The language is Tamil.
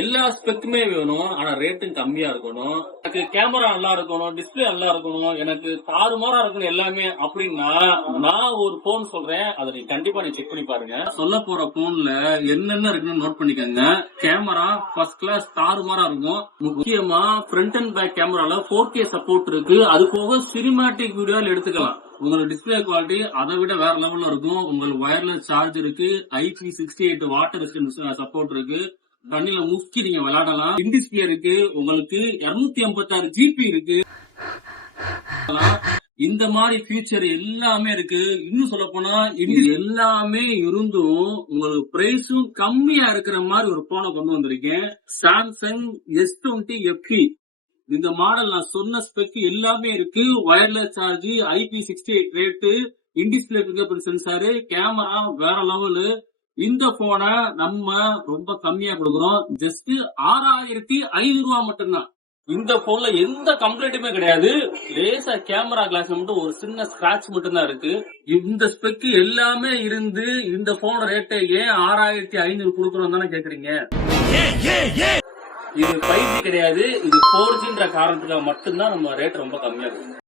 எல்லா ஸ்பெக்குமே வேணும். ஆனா ரேட்டும் கம்மியா இருக்கணும். எனக்கு கேமரா நல்லா இருக்கணும், டிஸ்பிளே நல்லா இருக்கணும், எனக்கு தாறுமாறா இருக்கணும் எல்லாமே அப்படின்னா நான் ஒரு போன் சொல்றேன். அதை நீ கண்டிப்பா செக் பண்ணி பாருங்க. சொல்ல போற போன்ல என்னென்ன இருக்குன்னு நோட் பண்ணிக்கோங்க. கேமரா ஃபர்ஸ்ட் கிளாஸ் தாறுமாறா இருக்கும். முக்கியமா ஃப்ரண்ட் அண்ட் பேக் கேமரால 4K சப்போர்ட் இருக்கு. அது போக சினிமாட்டிக் வீடியோல எடுத்துக்கலாம். உங்களோட டிஸ்பிளே குவாலிட்டி அதை விட வேற லெவல்ல இருக்கும். உங்களுக்கு வயர்லெஸ் சார்ஜ் இருக்கு, IP68 வாட்டர் ரெசிஸ்டன்ஸ் சப்போர்ட் இருக்கு. தண்ணில முக்கி நீங்க விளையாடலாம். இன் டிஸ்பிளே இருக்கு, உங்களுக்கு 256 GB இருக்கு. இந்த மாதிரி ஃபியூச்சர் எல்லாமே இருக்கு. இன்னும் சொல்ல போனா இது எல்லாமே இருந்தும் உங்களுக்கு பிரைஸும் கம்மியா இருக்கிற மாதிரி ஒரு போனை கொண்டு வந்திருக்கேன். Samsung S20 FE. இந்த மாடல் நான் சொன்ன ஸ்பெக் எல்லாமே இருக்கு. Wireless charge, IP68 rate, in display finger sensor, camera வேற லெவலு. இந்த போனை நம்ம ரொம்ப கம்மியா கொடுக்குறோம். ஜஸ்ட் 6500 ரூபாய் மட்டும்தான். இந்த போன்ல எந்த கம்ப்ளைண்ட்டுமே கிடையாது. லேசா கேமரா கிளாஸ் மட்டும் ஒரு சின்ன ஸ்கிராட்ச் மட்டும் தான் இருக்கு. இந்த ஸ்பெக் எல்லாமே இருந்து இந்த போன் ரேட்டை ஏன் 6500 கொடுக்குறோம் தானே கேக்குறீங்க. இது 5G கிடையாது, இது 4Gன்ற காரணத்துக்காக மட்டும்தான் நம்ம ரேட் ரொம்ப கம்மியா இருக்கு.